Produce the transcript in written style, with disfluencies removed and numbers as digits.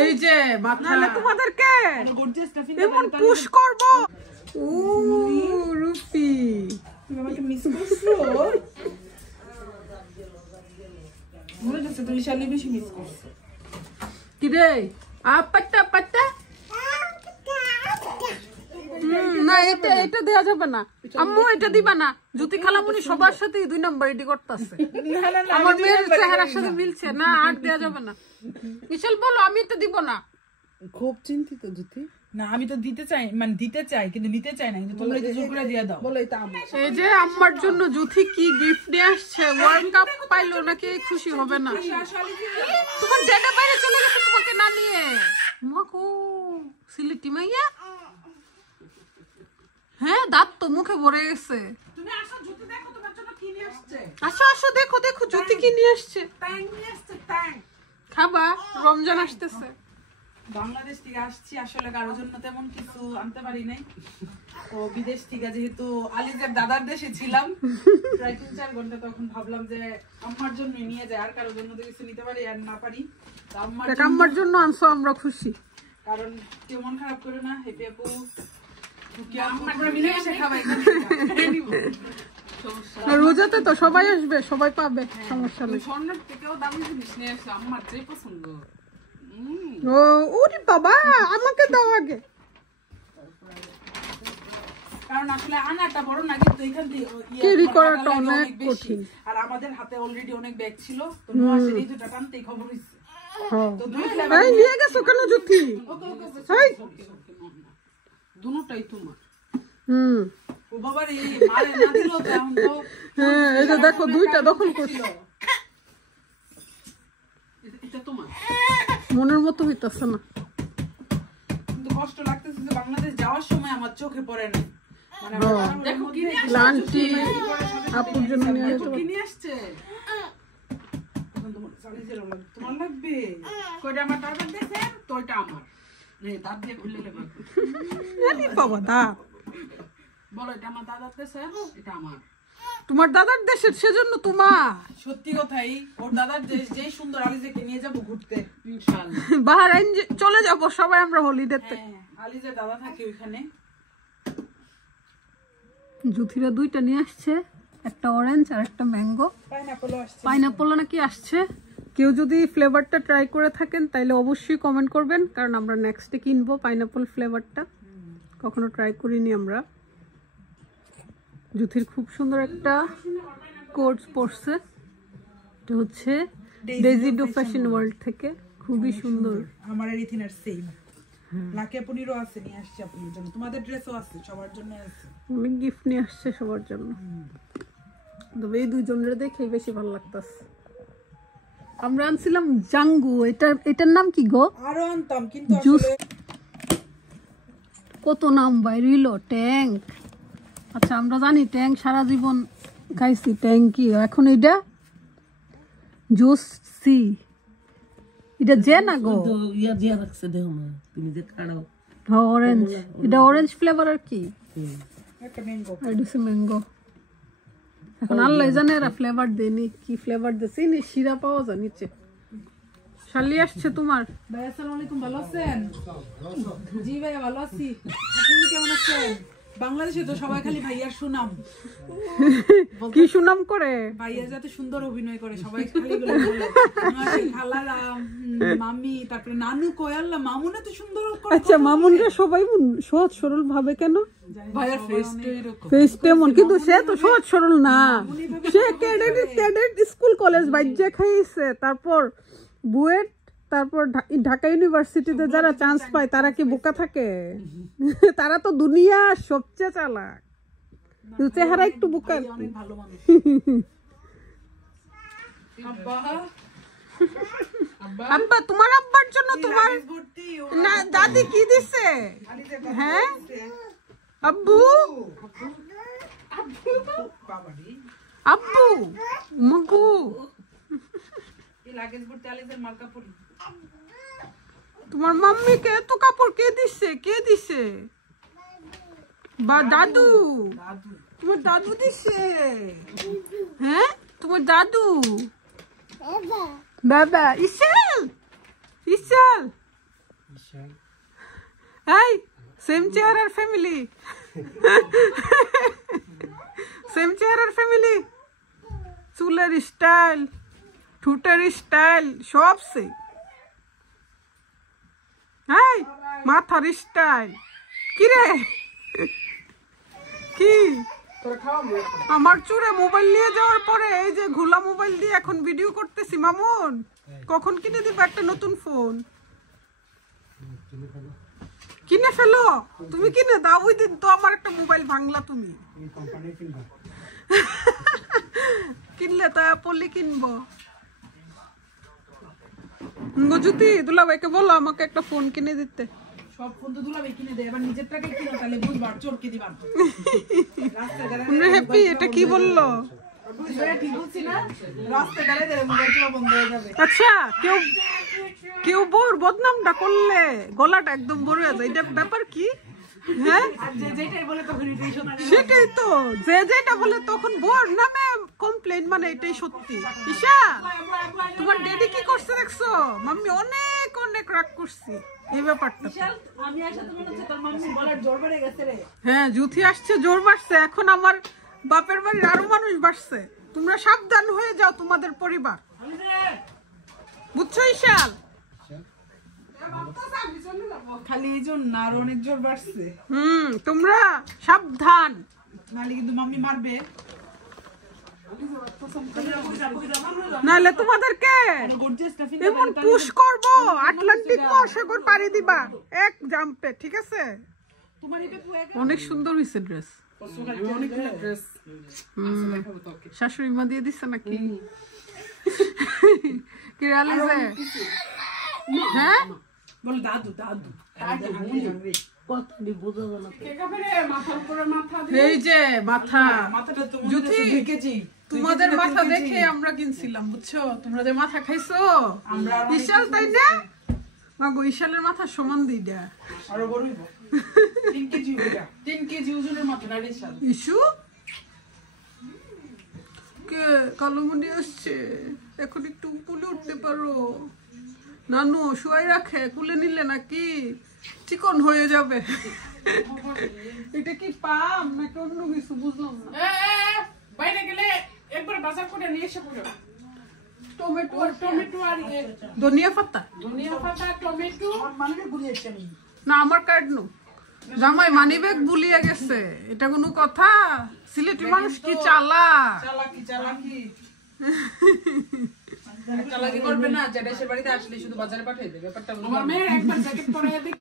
এই যে নালে তোমাদেরকে এমন পুশ করব। ও রুফি তুমি আমাকে মিস করছো, মনে হচ্ছে তুমি শালি বেশি মিস করছো। কি রে পাত্তা পাত্তা না, এটা দেয়া যাবে না আম্মু, এটা দিবা না। জ্যোতি খালামুনি সবার সাথে 2 নাম্বার এডি করতেছে, আমার মেয়ের চেহারার সাথে মিলছে না, আর দেয়া যাবে না। মিশেল বলো আমি এটা দিব না। খুব চিন্তিত জ্যোতি। না আমি তো দিতে চাই, মানে দিতে চাই কিন্তু নিতে চাই না, কিন্তু তোমরা জোর করে দিয়ে দাও। বলো এটা আমার। এই যে আম্মার জন্য জ্যোতি কি গিফট নিয়ে আসছে, ওয়ার্ল্ড কাপ পাইলো নাকি খুশি হবে না? তোমার ডেটা বাইরে চলে গেছে তোমাকে না নিয়ে। মাকো সিলেটি মাইয়া, হ্যাঁ দাঁত তো মুখে ভরে গেছে। তুমি আসো জ্যোতি, দেখো তোমার জন্য কি নিয়ে আসছে। আসো আসো, দেখো দেখো জ্যোতি কি নিয়ে আসছে। ট্যাং নিয়ে আসছে, ট্যাং। খাবা, রমজান আসতেছে। বাংলাদেশ থেকে আসছি, আসলে কারোর জন্য তেমন কিছু আনতে পারি নাই। তো বিদেশ থেকে যেহেতু আলিজের দাদার দেশে ছিলাম প্রায় 3-4 ঘন্টা, তখন ভাবলাম যে আম্মার জন্য নিয়ে যাই, আর কারোর জন্য তো কিছু নিতে পারি আর না পারি। তো আম্মার জন্য আনছো, আমরা খুশি। কারণ কেউ মন খারাপ করে না, হেপি আপু আমরা মিলেমিশে খাবাই। রোজাতে তো সবাই আসবে, সবাই পাবে, সমস্যা নেই। স্বর্ণের থেকেও দামি জিনিস নিয়ে আসছে, আমার যে পছন্দ। ও ওরে বাবা, আমাকে দাও আগে। কারণ আসলে আনাটা বড় না, কিন্তু এখান থেকে ক্যারি করাটা অনেক কঠিন, আর আমাদের হাতে অলরেডি অনেক ব্যাগ ছিল, তো নোয়াশের এই দুটো টানতেই খবর হইছে। তো দুই ফ্লেভার এই নিয়ে গেছো কেন জ্যোতি? এই দুটোটাই তোমার। ও বাবা রে, মারে না দিলো তো এখন তো। হ্যাঁ এই যে দেখো দুইটা দখল করছে। এটা তোমার। মনের মতো হইতাছে না, কিন্তু কষ্ট লাগতেছে যে বাংলাদেশ যাওয়ার সময় আমার চোখে পড়ে না। মানে দেখো কি নিয়ে আসছে, লান্টি আপুর জন্য নিয়ে আসছে। কি নিয়ে আসছে? তোমার লাগবে কয়টা? আমার দাদার দেশে, তো এটা আমার। নে দাঁত দিয়ে খুলে নেবে। আরে বাবা দাঁত। বলো এটা আমার দাদার দেশে, এটা আমার। তোমার দাদার দেশের, সেজন্য তোমার। সত্যি কথাই, ওর দাদার দেশ যেই সুন্দর, আলিজাকে নিয়ে যাবো ঘুরতে ইনশাআল্লাহ। বাহরাইন চলে যাব সবাই আমরা হলিডেতে। হ্যাঁ, আলিজার দাদা থাকে ওইখানে। জুথিরা দুইটা নিয়ে আসছে, একটা অরেঞ্জ আর একটা ম্যাঙ্গো। পাইনাপল নাকি আসছে। কেউ যদি ফ্লেভারটা ট্রাই করে থাকেন তাহলে অবশ্যই কমেন্ট করবেন, কারণ আমরা নেক্সটে কিনবো পাইনাপল ফ্লেভারটা, কখনো ট্রাই করিনি আমরা। জুথির খুব সুন্দর একটা কোট পরছে, এটা হচ্ছে ডেজিডো ফ্যাশন ওয়ার্ল্ড থেকে, খুবই সুন্দর। আমার এরিথিনার সেম লাকি আপুনিরও আছে, নিয়ে আসছে আপনাদের জন্য। তোমাদের ড্রেসও আছে, সবার জন্য আছে, অনেক গিফট নিয়ে আসছে সবার জন্য। তবে এই দুইজনের দেখেই বেশি ভালো লাগতেছে। আমরা আনছিলাম জাঙ্গু, এটার নাম কি গো? আরো আনতাম কিন্তু আসলে কত নাম বাইরিল, ট্যাঙ্ক। আচ্ছা আমরা জানি ট্যাঙ্ক সারা জীবন খাইছি, ট্যাঙ্ক কি এখন এটা জুস সি, এটা যে না গো ইয়া দিয়া রাখছে দেখো না তুমি যে খাড়াও। হ্যাঁ অরেঞ্জ, এটা অরেঞ্জ ফ্লেভার আর কি, একটা ম্যাঙ্গো, এটা ম্যাঙ্গো। এখন আল্লাহ জানে এরা ফ্লেভার দেয়নি, কি ফ্লেভার দিছে নি, শিরা পাওয়া যায় নিচে। শালি আসছে তোমার। ভাই আসসালামু আলাইকুম, ভালো আছেন? জি ভাই ভালো আছি, আপনি কেমন আছেন? বাংলাদেশে তো সবাই খালি ভাইয়ার সুনাম, কি সুনাম করে, ভাইয়া যাতে সুন্দর অভিনয় করে সবাই খালি এগুলো বলে। খালারা, মামি, তারপরে নানু কয়, আল্লাহ মামুন এত সুন্দর করে। আচ্ছা মামুনরা সবাই সহজ সরল ভাবে কেন? ভাইয়ার ফেসটা এরকম, ফেস তেমন, কিন্তু সে তো সহজ সরল না, সে ক্যাডেট স্কুল কলেজ বাইজা খাইছে, তারপর বুয়েট, তারপর ঢাকা ইউনিভার্সিটিতে যারা চান্স পায় তারা কি বোকা থাকে? তারা তো দুনিয়া সবচেয়ে চালাক, চেহারা একটু বোকা। অনেক ভালো মানুষ। আব্বা তোমার আব্বার জন্য তোমার না দাদি কি দিছে? হ্যাঁ আব্বু, আব্বু মগু তোমার মাম্মিকে এত কাপড় কে দিছে? কে দিছে? বা দাদু? তোমার দাদু দিছে? হ্যাঁ তোমার দাদু? বাবা ইসেল, ইসেল এই সেম চেহারার ফ্যামিলি, সেম চেহারার ফ্যামিলি, চুলের স্টাইল, ঠুটের স্টাইল সব সেম। এই মাথার স্টাইল কি রে, কি আমার চুরে মোবাইল নিয়ে যাওয়ার পরে এই যে ঘোলা মোবাইল দিয়ে এখন ভিডিও করতেছি। মামুন কখন কিনে দিবা একটা নতুন ফোন? কিনে ফেলো, তুমি কিনে দাও। ওই দিন তো আমার একটা মোবাইল ভাঙলা তুমি। কিনলে তো অ্যাপলই কিনবো। গজুতি দুলাভাইকে বলো আমাকে একটা ফোন কিনে দিতে। সব ফোন তো দুলাভাই কিনে দেয়, এবার নিজের টাকায় কিনো, তাহলে বুঝবার চোরকে দিবার। হ্যাপি এটা কি বললো? ঠিক বলছি না, রাস্তায় দাঁড়ায় দাঁড়ায় মোবাইল চলা বন্ধ হয়ে যাবে। আচ্ছা কেউ কেউ বউর বদনামটা করলে গলাটা একদম বড় হয়ে যায়, এটা ব্যাপার কি? হ্যাঁ আর যে যেটাই বলে তখন এটাই সত্যি। সেটাই তো, যে যেটা বলে তখন বউর নামে কমপ্লেন, মানে এটাই সত্যি। ঈশা তোমার ড্যাডি কি করছে দেখছো? মাম্মি অনেক অনেক রাগ করছি এই ব্যাপারটা। আমি আসা তো মনে হচ্ছে তোর মাম্মি বলার জোর বেড়ে গেছে রে। হ্যাঁ জুথি আসছে, জোর বাড়ছে, এখন আমার বাপের বাড়ির আরো মানুষ বাড়ছে। তোমরা সাবধান হয়ে যাও তোমাদের পরিবার, বুঝছো ঈশাল? খালি এই জন্য আর অনেক জোর বাড়ছে। তোমরা সাবধান, নাহলে কিন্তু মাম্মি মারবে। নাহলে তোমাদেরকে গর্জিয়াসটা ফিল এমন পুশ করব, আটলান্টিক মহাসাগর পাড়ি দিবা এক জাম্পে, ঠিক আছে? তোমার এটা পুরো অনেক সুন্দর হয়েছে ড্রেস। অনেকগুলো ড্রেস শাশুড়ি মা দিয়ে দিচ্ছে নাকি? কি রিয়ালিজে? হ্যাঁ বল দাদু দাদু কথাটি বোঝা গেল। মাথার উপরে মাথা এই যে মাথা, মাথাটা জুথি, 2 কেজি তোমাদের মাথা দেখে আমরা কিনছিলাম, বুঝছো? তোমরা যে মাথা খাইছো আমরা ঈশাল, তাই না? মাগো ঈশালের মাথা সমান দিডা আরো বড় হইব। 3 কেজি ওটা 3 কেজি ওজনের মাথা না রেশাল। ইস্যু কে কালোমণি আসছে, এখন একটু কুলে উঠতে পারো। নানু শুয়াই রাখে, কুলে নিলে নাকি চিকন হয়ে যাবে। এটা কি পাম নাকি অন্য কিছু বুঝলাম না। বাইরে গেলে একবার বাজার করে নিয়ে এসে পড়ো। টমেটো টমেটো আর ধনিয়া পাতা, ধনিয়া পাতা, টমেটো মানে গুলিয়েছি আমি। না আমার কার্ড নো, জামাই মানি ব্যাগ ভুলিয়ে গেছে, এটা কোনো কথা? সিলেটি মানুষ কি চালাক। চালাকি চালাকি চালাকি করবে না, যেটা সে বাড়িতে আসলে শুধু বাজারে পাঠিয়ে দেবে। ব্যাপারটা আমার মেয়ে একবার জ্যাকেট পরে